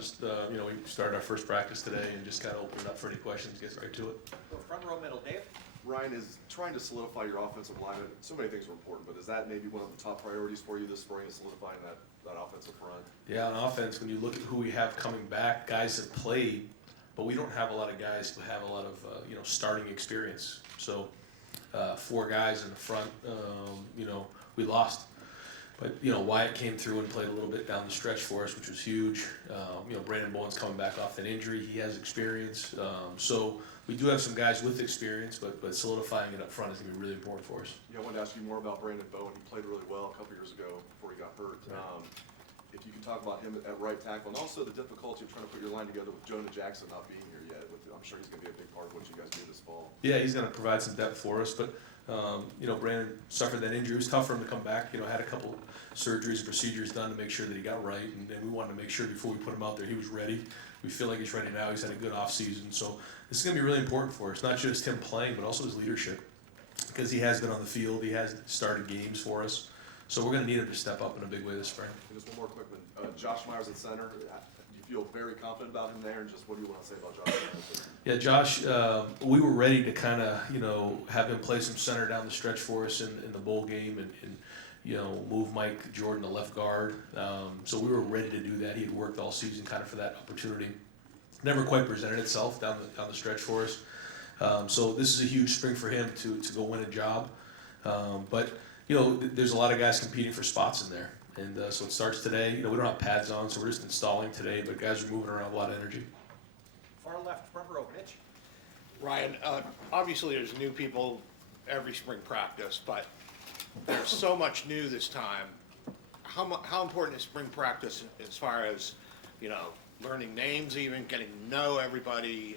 just, we started our first practice today and just kind of opened it up for any questions, get right to it. Front row middle, Dave. Ryan, is trying to solidify your offensive line, so many things are important, but is that maybe one of the top priorities for you this spring, is solidifying that offensive front? Yeah, on offense, when you look at who we have coming back, guys have played, but we don't have a lot of guys who have a lot of, starting experience. So 4 guys in the front, we lost. But, Wyatt came through and played a little bit down the stretch for us, which was huge. Brandon Bowen's coming back off that injury. He has experience. So we do have some guys with experience, but solidifying it up front is going to be really important for us. Yeah, I wanted to ask you more about Brandon Bowen. He played really well a couple years ago before he got hurt. Right. If you can talk about him at right tackle, and also the difficulty of trying to put your line together with Jonah Jackson not being here yet. I'm sure he's going to be a big part of what you guys do this fall. Yeah, he's going to provide some depth for us, but Brandon suffered that injury. It was tough for him to come back. Had a couple surgeries and procedures done to make sure that he got right, and we wanted to make sure before we put him out there he was ready. We feel like he's ready now. He's had a good off season, so this is going to be really important for us. Not just him playing, but also his leadership, because he has been on the field. He has started games for us, so we're going to need him to step up in a big way this spring. And just one more quick one. Josh Myers at center. Do you feel very confident about him there, and just what do you want to say about Josh Myers? Yeah, Josh, we were ready to kind of, have him play some center down the stretch for us in the bowl game and move Mike Jordan to left guard. So we were ready to do that. He had worked all season kind of for that opportunity. Never quite presented itself down the stretch for us. So this is a huge spring for him to go win a job. But there's a lot of guys competing for spots in there. And so it starts today. We don't have pads on, so we're just installing today, but guys are moving around with a lot of energy. Far left, front row, Mitch. Ryan, obviously there's new people every spring practice, but there's so much new this time. How important is spring practice as far as, learning names, even getting to know everybody,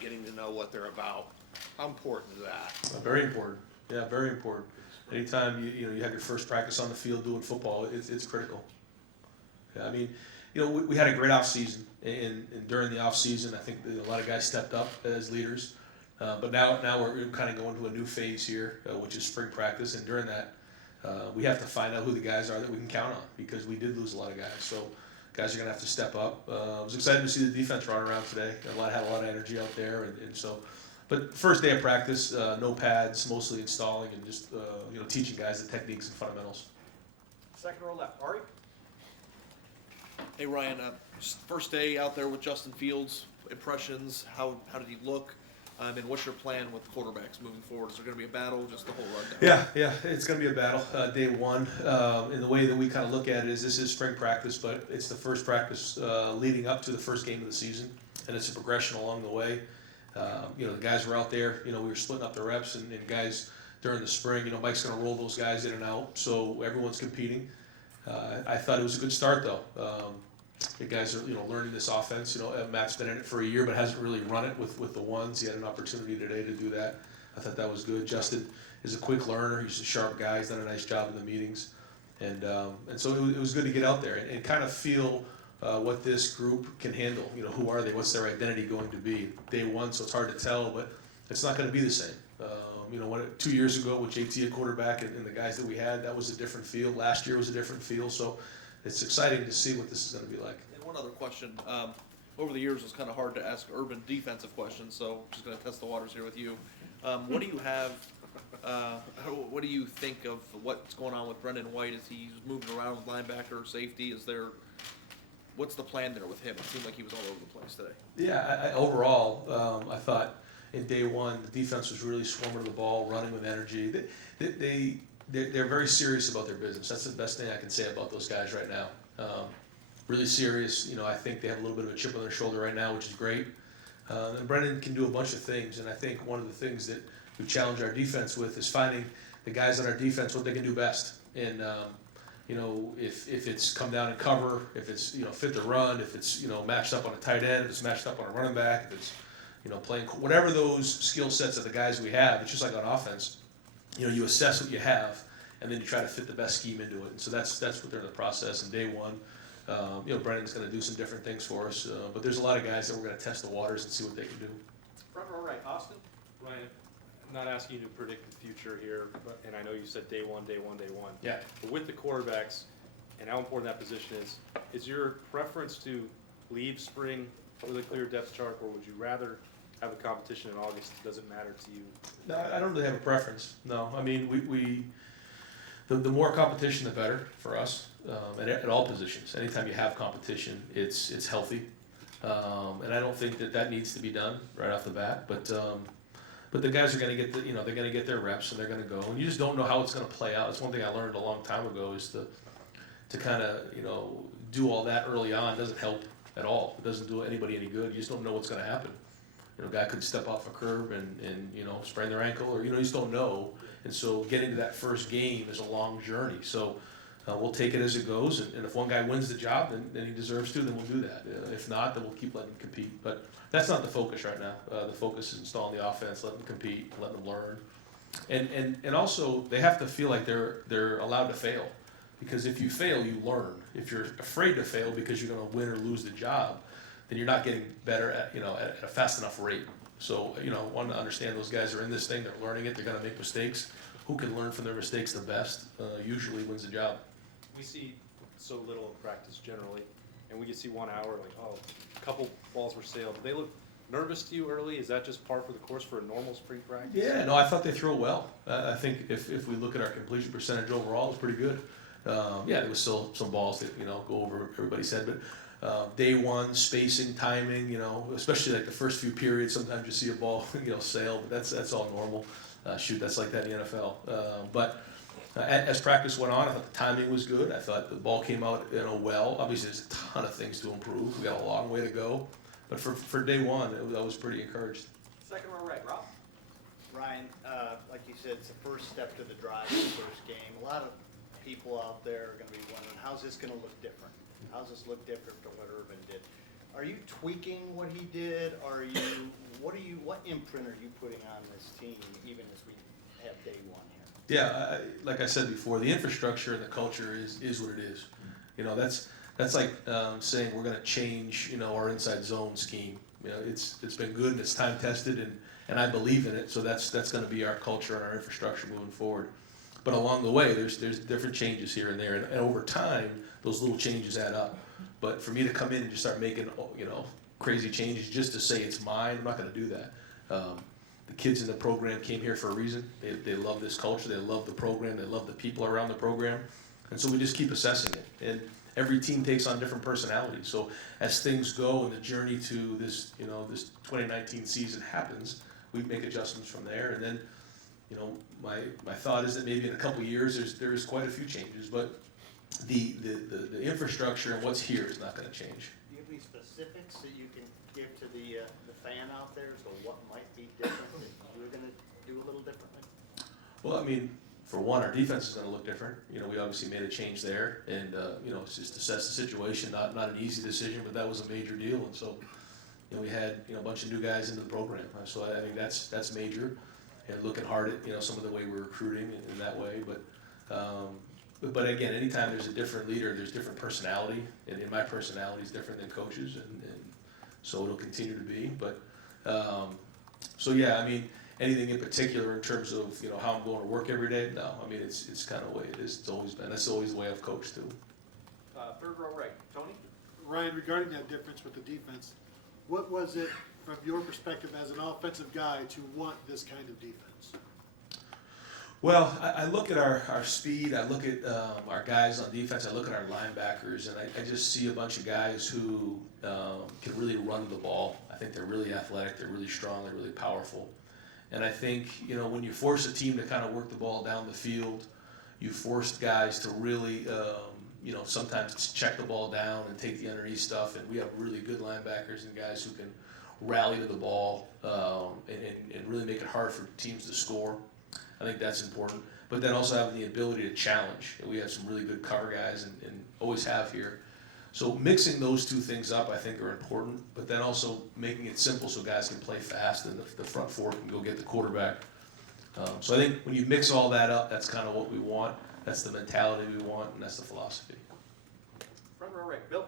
getting to know what they're about? How important is that? Very important. Yeah, very important. Anytime you have your first practice on the field doing football, it's critical. Yeah, I mean, we had a great off season, and during the off season, I think a lot of guys stepped up as leaders. But now we're kind of going to a new phase here, which is spring practice, and during that, we have to find out who the guys are that we can count on, because we did lose a lot of guys. So guys are going to have to step up. I was excited to see the defense run around today. Had a lot of energy out there, and so. But first day of practice, no pads, mostly installing and just teaching guys the techniques and fundamentals. Second row left, Ari. Hey Ryan, first day out there with Justin Fields, impressions, how did he look? And what's your plan with quarterbacks moving forward? Is there going to be a battle, just the whole rundown? Yeah, it's going to be a battle. Day one, and the way that we kind of look at it is this is spring practice, but it's the first practice leading up to the first game of the season, and it's a progression along the way. The guys were out there, we were splitting up the reps, and guys during the spring, Mike's going to roll those guys in and out, so everyone's competing. I thought it was a good start, though. The guys are, learning this offense. Matt's been in it for a year, but hasn't really run it with the ones. He had an opportunity today to do that. I thought that was good. Justin is a quick learner. He's a sharp guy. He's done a nice job in the meetings, and so it was good to get out there and kind of feel what this group can handle. Who are they? What's their identity going to be? Day one, so it's hard to tell, but it's not going to be the same. 2 years ago with JT at quarterback and the guys that we had, that was a different feel. Last year was a different feel, so it's exciting to see what this is going to be like. And one other question. Over the years, it's kind of hard to ask urban defensive questions, so I'm just going to test the waters here with you. What do you have? What do you think of what's going on with Brendan White? Is he moving around with linebacker, safety? What's the plan there with him? It seemed like he was all over the place today. Yeah, overall, I thought in day one the defense was really swarming to the ball, running with energy. They're very serious about their business. That's the best thing I can say about those guys right now. Really serious. I think they have a little bit of a chip on their shoulder right now, which is great. And Brendan can do a bunch of things, and I think one of the things that we challenge our defense with is finding the guys on our defense what they can do best. And if it's come down and cover, if it's fit to run, if it's matched up on a tight end, if it's matched up on a running back, if it's playing whatever those skill sets of the guys we have. It's just like on offense. You assess what you have, and then you try to fit the best scheme into it. And so that's what they're in the process. And day one, Brendan's going to do some different things for us. But there's a lot of guys that we're going to test the waters and see what they can do. Front row right, Austin. Ryan, I'm not asking you to predict the future here, and I know you said day one. Yeah. But with the quarterbacks and how important that position is your preference to leave spring with a clear depth chart, or would you rather have a competition in August? Does it matter to you? No, I don't really have a preference, no. I mean, the more competition, the better for us, at all positions. Anytime you have competition, it's healthy. And I don't think that needs to be done right off the bat, but the guys are gonna get they're gonna get their reps and they're gonna go. And you just don't know how it's gonna play out. It's one thing I learned a long time ago is to kind of, do all that early on doesn't help at all. It doesn't do anybody any good. You just don't know what's gonna happen. A guy could step off a curb and sprain their ankle, or you just don't know. And so getting to that first game is a long journey. So we'll take it as it goes, and if one guy wins the job, then he deserves to, then we'll do that. If not, then we'll keep letting him compete. But that's not the focus right now. The focus is installing the offense, letting them compete, letting them learn. And also, they have to feel like they're allowed to fail. Because if you fail, you learn. If you're afraid to fail because you're going to win or lose the job, then you're not getting better at a fast enough rate. So, want to understand those guys are in this thing, they're learning it, they're going to make mistakes. Who can learn from their mistakes the best usually wins the job. We see so little in practice generally, and we can see 1 hour, like, oh, a couple balls were sailed. Do they look nervous to you early? Is that just par for the course for a normal spring practice? Yeah, no, I thought they threw well. I think if we look at our completion percentage overall, it's pretty good. Yeah, there was still some balls that, go over everybody's head, but day one, spacing, timing, especially like the first few periods, sometimes you see a ball, sail, but that's all normal. Shoot, that's like that in the NFL. But as practice went on, I thought the timing was good. I thought the ball came out, well. Obviously, there's a ton of things to improve. We got a long way to go. But for day one, I was pretty encouraged. Second row right, Rob. Ryan, like you said, it's the first step to the drive in the first game. A lot of people out there are going to be wondering, how's this going to look different? How's this look different from what Urban did? Are you tweaking what he did? What imprint are you putting on this team, even as we have day one here? Yeah, like I said before, the infrastructure and the culture is what it is. That's like saying we're going to change, our inside zone scheme. It's been good and it's time tested, and I believe in it. So that's going to be our culture and our infrastructure moving forward. But along the way, there's different changes here and there, and over time, those little changes add up. But for me to come in and just start making, crazy changes just to say it's mine, I'm not going to do that. The kids in the program came here for a reason. They love this culture, they love the program, they love the people around the program, and so we just keep assessing it. And every team takes on different personalities. So as things go and the journey to this, this 2019 season happens, we make adjustments from there, and then. My thought is that maybe in a couple of years there's quite a few changes, but the infrastructure and what's here is not going to change. Do you have any specifics that you can give to the fan out there? So what might be different that you're going to do a little differently? Well, I mean, for one, our defense is going to look different. We obviously made a change there, and it's just assess the situation. Not an easy decision, but that was a major deal, and so we had a bunch of new guys into the program. So I think that's major. And looking hard at some of the way we're recruiting in that way, but again, anytime there's a different leader, there's different personality, and my personality is different than coaches, and so it'll continue to be. But so yeah, I mean, anything in particular in terms of how I'm going to work every day? No, I mean it's kind of the way it is. It's always been. That's always the way I've coached too. Third row right, Tony. Ryan, regarding that difference with the defense, what was it from your perspective as an offensive guy to want this kind of defense? Well, I look at our speed, I look at our guys on defense, I look at our linebackers, and I just see a bunch of guys who can really run the ball. I think they're really athletic, they're really strong, they're really powerful. And I think, when you force a team to kind of work the ball down the field, you forced guys to really, sometimes check the ball down and take the underneath stuff, and we have really good linebackers and guys who can rally to the ball and really make it hard for teams to score. I think that's important. But then also having the ability to challenge. We have some really good cover guys and always have here. So mixing those two things up I think are important, but then also making it simple so guys can play fast and the front four can go get the quarterback. So I think when you mix all that up, that's kind of what we want. That's the mentality we want, and that's the philosophy. Front row right, Bill.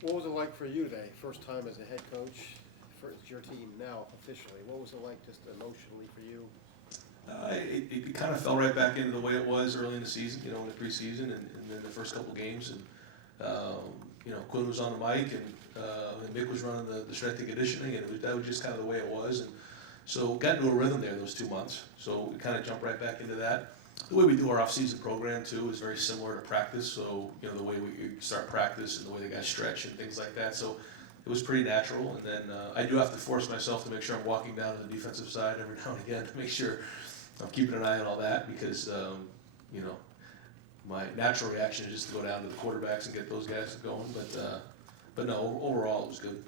What was it like for you today? First time as a head coach for your team now officially. What was it like just emotionally for you? It kind of fell right back into the way it was early in the season, in the preseason and then the first couple games. And, Quinn was on the mic and Mick was running the strength and conditioning, and that was just kind of the way it was. And so got into a rhythm there those 2 months. So we kind of jumped right back into that. The way we do our off-season program too is very similar to practice. So the way we start practice and the way the guys stretch and things like that. So it was pretty natural. And then I do have to force myself to make sure I'm walking down to the defensive side every now and again to make sure I'm keeping an eye on all that, because my natural reaction is just to go down to the quarterbacks and get those guys going. But no, overall it was good.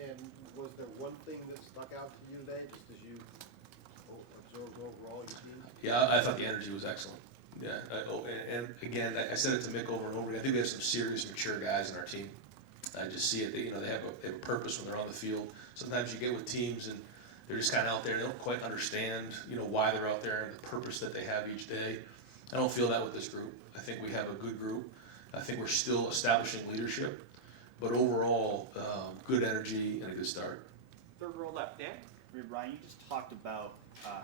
And was there one thing that stuck out to you today, just as you observed overall your team? Yeah, I thought the energy was excellent. Yeah, and again, I said it to Mick over and over again. I think we have some serious, mature guys in our team. I just see it. They have a purpose when they're on the field. Sometimes you get with teams and they're just kind of out there. They don't quite understand, why they're out there and the purpose that they have each day. I don't feel that with this group. I think we have a good group. I think we're still establishing leadership, but overall, good energy and a good start. Third row left, Dan? Ryan, you just talked about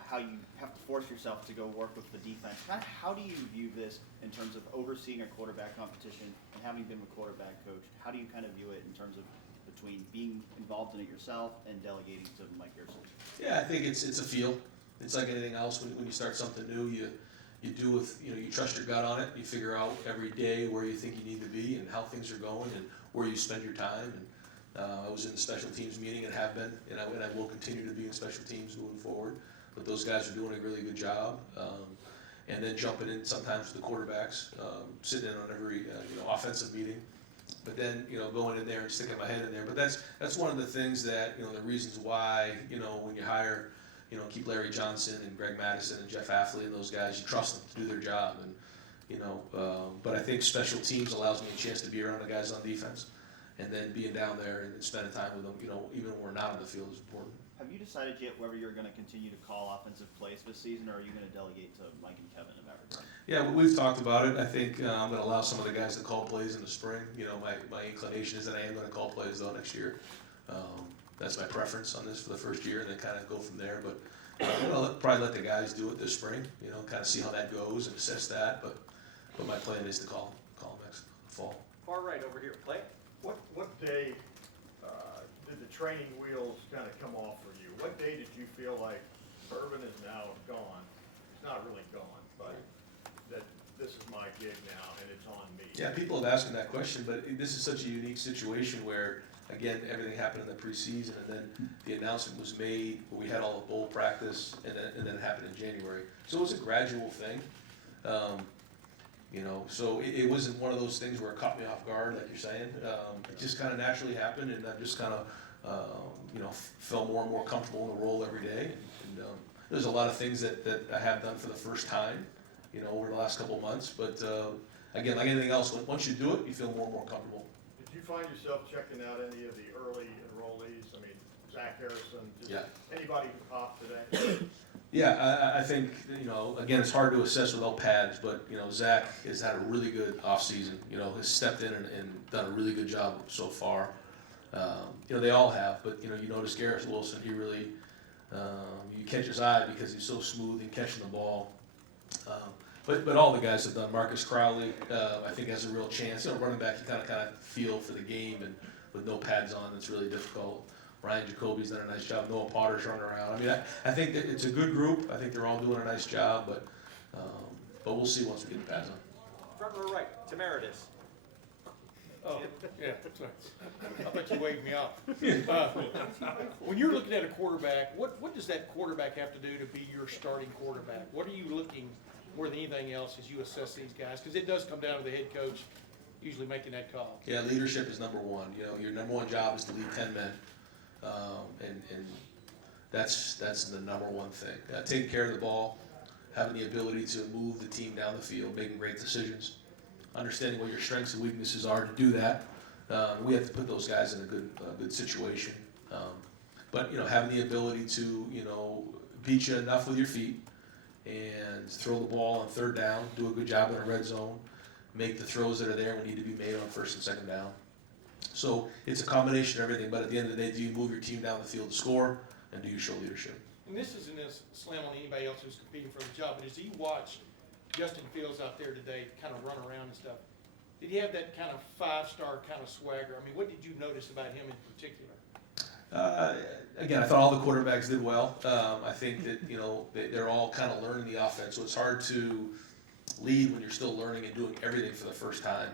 how you have to force yourself to go work with the defense. How do you view this in terms of overseeing a quarterback competition and having been a quarterback coach? How do you kind of view it in terms of between being involved in it yourself and delegating to Mike Gerson? Yeah, I think it's a feel. It's like anything else. When you start something new, you do with, you trust your gut on it. You figure out every day where you think you need to be and how things are going and where you spend your time. And I was in the special teams meeting and have been, and I will continue to be in special teams moving forward. But those guys are doing a really good job. And then jumping in sometimes with the quarterbacks, sitting in on every offensive meeting. But then going in there and sticking my head in there. But that's one of the things that the reasons why when you hire keep Larry Johnson and Greg Madison and Jeff Affley and those guys, you trust them to do their job. And but I think special teams allows me a chance to be around the guys on defense. And then being down there and spending time with them, even when we're not on the field, is important. Have you decided yet whether you're going to continue to call offensive plays this season, or are you going to delegate to Mike and Kevin in that regard? Yeah, we've talked about it. I think I'm going to allow some of the guys to call plays in the spring. My inclination is that I am going to call plays though next year. That's my preference on this for the first year, and then kind of go from there. But I'll probably let the guys do it this spring. Kind of see how that goes and assess that. But my plan is to call next fall. Far right over here, Clay. What day did the training wheels kind of come off for you? What day did you feel like Urban is now gone? It's not really gone, but that this is my gig now and it's on me. Yeah, people have asked me that question, but this is such a unique situation where, again, everything happened in the preseason, and then the announcement was made. We had all the bowl practice, and then it happened in January. So it was a gradual thing. So it wasn't one of those things where it caught me off guard, like you're saying. It just kind of naturally happened, and I just kind of, felt more and more comfortable in the role every day. And there's a lot of things that I have done for the first time, over the last couple of months. But again, like anything else, once you do it, you feel more and more comfortable. Did you find yourself checking out any of the early enrollees? I mean, Zach Harrison, just anybody who popped today? Yeah, I think, again, it's hard to assess without pads, but, Zach has had a really good offseason, has stepped in and done a really good job so far. They all have, but, you notice Garrett Wilson, he really, you catch his eye because he's so smooth in catching the ball. But all the guys have done. Marcus Crowley, I think, has a real chance. Running back, you kind of feel for the game, and with no pads on, it's really difficult. Ryan Jacoby's done a nice job. Noah Potter's running around. I mean, I think that it's a good group. I think they're all doing a nice job, but we'll see once we get the pads on. Front row right, Tamaritas. Oh, yeah, sorry. I thought you waved me off. When you're looking at a quarterback, what does that quarterback have to do to be your starting quarterback? What are you looking more than anything else as you assess these guys? Because it does come down to the head coach usually making that call. Yeah, leadership is number one. Your number one job is to lead 10 men. And that's the number one thing. Taking care of the ball, having the ability to move the team down the field, making great decisions, understanding what your strengths and weaknesses are to do that. We have to put those guys in a good situation. But having the ability to beat you enough with your feet and throw the ball on third down, do a good job in the red zone, make the throws that are there when need to be made on first and second down. So it's a combination of everything, but at the end of the day, do you move your team down the field to score, and do you show leadership? And this isn't a slam on anybody else who's competing for the job, but as you watch Justin Fields out there today kind of run around and stuff, did he have that kind of five-star kind of swagger? I mean, what did you notice about him in particular? Again, I thought all the quarterbacks did well. I think that, you know, they're all kind of learning the offense, so it's hard to lead when you're still learning and doing everything for the first time.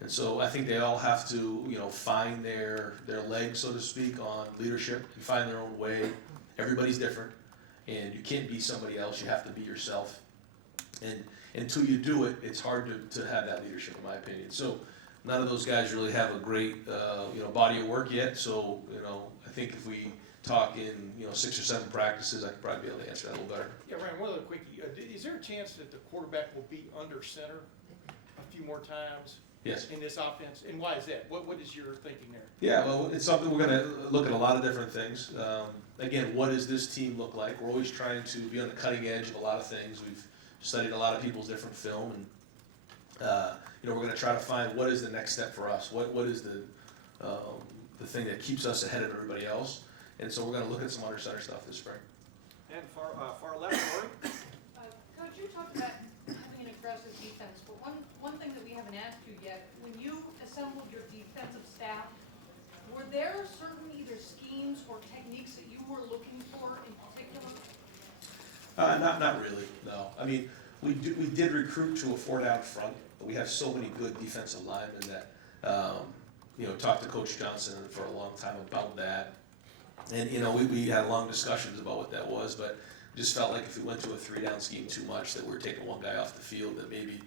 And so I think they all have to, you know, find their legs, so to speak, on leadership and find their own way. Everybody's different, and you can't be somebody else. You have to be yourself. And until you do it, it's hard to have that leadership, in my opinion. So none of those guys really have a great, you know, body of work yet. So, you know, I think if we talk in, you know, 6 or 7 practices, I could probably be able to answer that a little better. Yeah, Ryan, one other quickie. Is there a chance that the quarterback will be under center a few more times? Yes. In this offense, and why is that? What is your thinking there? Yeah, well, it's something we're going to look at a lot of different things. Again, what does this team look like? We're always trying to be on the cutting edge of a lot of things. We've studied a lot of people's different film, and you know, we're going to try to find what is the next step for us. What is the thing that keeps us ahead of everybody else? And so we're going to look at some under center stuff this spring. And far left, Lori. Coach, you talked about having an aggressive defense, but one thing that we haven't asked you yet, when you assembled your defensive staff, were there certain either schemes or techniques that you were looking for in particular? Not really, no. I mean, we did recruit to a 4-down front, but we have so many good defensive linemen that, you know, talked to Coach Johnson for a long time about that. And, you know, we had long discussions about what that was, but just felt like if we went to a 3-down scheme too much, that we were taking one guy off the field, that maybe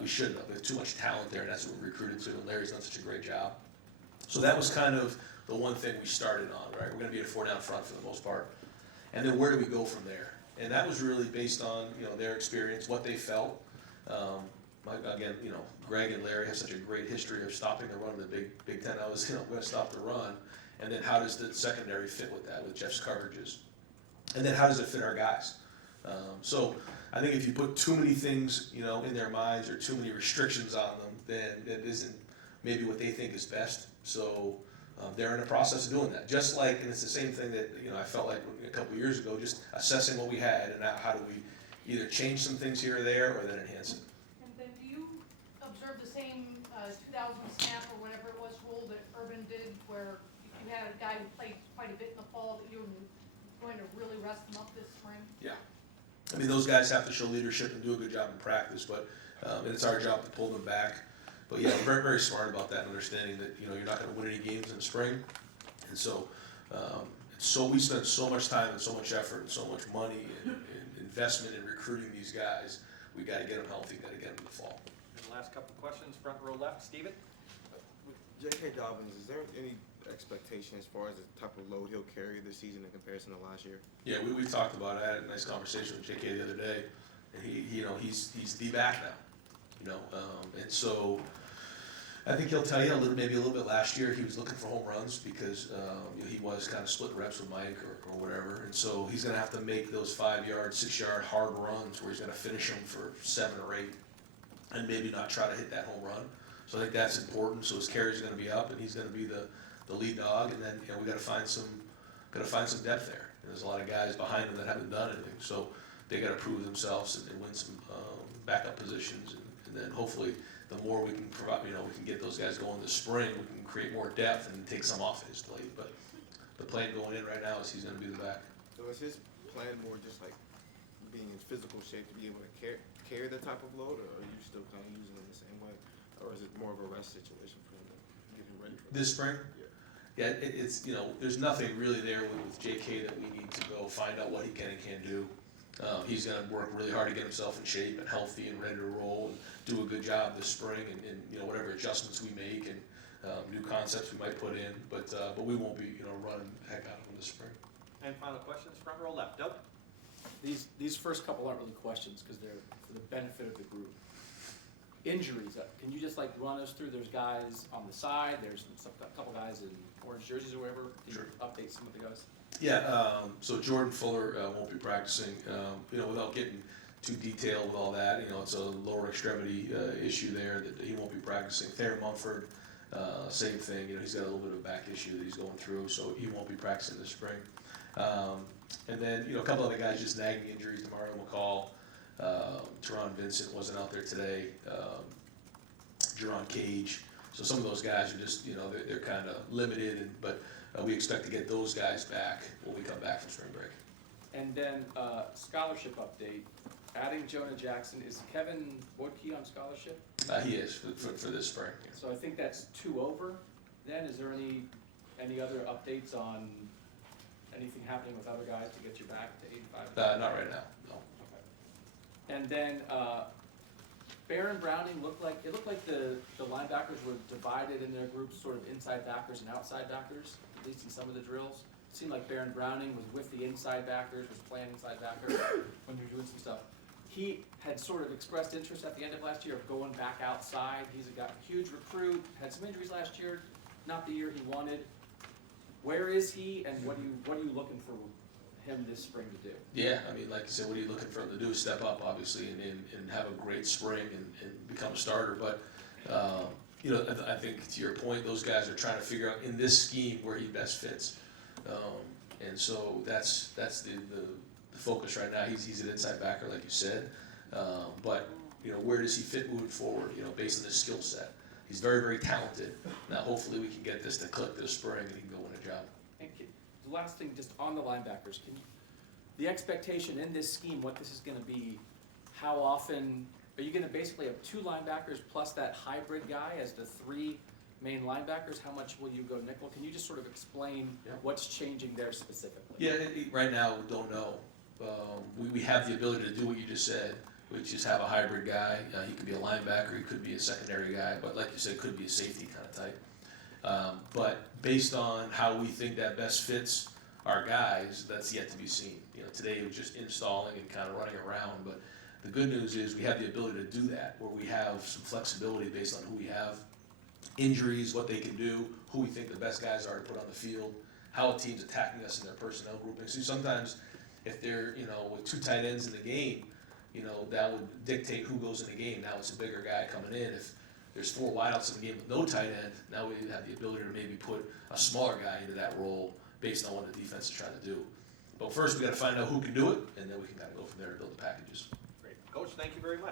we shouldn't have. There's too much talent there, and that's what we recruited to, and Larry's done such a great job. So that was kind of the one thing we started on, right? We're going to be a 4-down front for the most part. And then where do we go from there? And that was really based on, you know, their experience, what they felt. Again, you know, Greg and Larry have such a great history of stopping the run in the Big Ten. I was, you know, going to stop the run. And then how does the secondary fit with that, with Jeff's coverages? And then how does it fit our guys? So I think if you put too many things, you know, in their minds or too many restrictions on them, then it isn't maybe what they think is best. So they're in the process of doing that. Just like, and it's the same thing that, you know, I felt like a couple of years ago, just assessing what we had and now how do we either change some things here or there or then enhance it. And then do you observe the same 2000 snap or whatever it was rule that Urban did, where you had a guy who played quite a bit in the fall that you were going to really rest him up this spring? Yeah. I mean, those guys have to show leadership and do a good job in practice, but it's our job to pull them back. But yeah, we're very, very smart about that and understanding that, you know, you're not going to win any games in the spring. And so, we spend so much time and so much effort and so much money and investment in recruiting these guys. We got to get them healthy, got to get them in the fall. And last couple of questions, front row left, Steven. With J.K. Dobbins, is there any expectation as far as the type of load he'll carry this season in comparison to last year? Yeah, we talked about it. I had a nice conversation with J.K. the other day, and he you know, he's the back now, you know, and so I think he'll tell you maybe a little bit last year he was looking for home runs because you know, he was kind of split reps with Mike or whatever, and so he's going to have to make those 5-yard, 6-yard hard runs where he's going to finish them for 7 or 8, and maybe not try to hit that home run. So I think that's important. So his carry's going to be up, and he's going to be the lead dog, and then, you know, we got to find some depth there. And there's a lot of guys behind him that haven't done anything, so they got to prove themselves and win some backup positions, and then hopefully the more we can provide, you know, we can get those guys going this spring, we can create more depth and take some off his plate. But the plan going in right now is he's going to be the back. So is his plan more just like being in physical shape to be able to carry that type of load, or are you still kind of using him the same way, or is it more of a rest situation for him to get him ready for This spring? Yeah. Yeah, it's, you know, there's nothing really there with JK that we need to go find out what he can and can't do. He's going to work really hard to get himself in shape and healthy and ready to roll and do a good job this spring and you know, whatever adjustments we make and new concepts we might put in, but we won't be, you know, running the heck out of him this spring. And final questions, front row left, Doug. These first couple aren't really questions because they're for the benefit of the group. Injuries, can you just like run us through? There's guys on the side, there's a couple guys in orange jerseys or whatever. Can you update some of the guys? Yeah, so Jordan Fuller won't be practicing, you know, without getting too detailed with all that. You know, it's a lower extremity issue there that he won't be practicing. Thayer Mumford, same thing. You know, he's got a little bit of a back issue that he's going through, so he won't be practicing this spring. And then, you know, a couple other guys just nagging injuries. Mario McCall, Teron Vincent wasn't out there today. Jerron Cage. So some of those guys are just, they're kind of limited, but we expect to get those guys back when we come back from spring break. And then, scholarship update, adding Jonah Jackson, is Kevin Woodkey on scholarship? He is for this spring. So I think that's 2 over. Then, is there any other updates on anything happening with other guys to get you back to 85? Not right now, no. Okay. And then, Barron Browning looked like the linebackers were divided in their groups, sort of inside backers and outside backers, at least in some of the drills. It seemed like Barron Browning was with the inside backers, was playing inside backer when they were doing some stuff. He had sort of expressed interest at the end of last year of going back outside. He's a huge recruit, had some injuries last year, not the year he wanted. Where is he, and what are you looking for him this spring to do? Yeah, I mean, like you said, what are you looking for him to do? Step up, obviously, and have a great spring and become a starter. But, I think to your point, those guys are trying to figure out in this scheme where he best fits. And so that's the focus right now. He's an inside backer, like you said. But, where does he fit moving forward, based on his skill set? He's very, very talented. Now, hopefully, we can get this to click this spring and he can go win a job. And the last thing, just on the linebackers, the expectation in this scheme, what this is gonna be, how often, are you gonna basically have 2 linebackers plus that hybrid guy as the 3 main linebackers? How much will you go nickel? Can you just sort of explain what's changing there specifically? Yeah, right now, we don't know. We have the ability to do what you just said, which is have a hybrid guy. He could be a linebacker, he could be a secondary guy, but like you said, could be a safety kind of type. But based on how we think that best fits our guys, that's yet to be seen. Today it was just installing and kind of running around, but the good news is we have the ability to do that, where we have some flexibility based on who we have, injuries, what they can do, who we think the best guys are to put on the field, how a team's attacking us in their personnel grouping. So sometimes if they're, with 2 tight ends in the game, that would dictate who goes in the game. Now it's a bigger guy coming in. If there's 4 wideouts in the game with no tight end, now we have the ability to maybe put a smaller guy into that role based on what the defense is trying to do. But first, we got to find out who can do it, and then we can kind of go from there and build the packages. Great. Coach, thank you very much.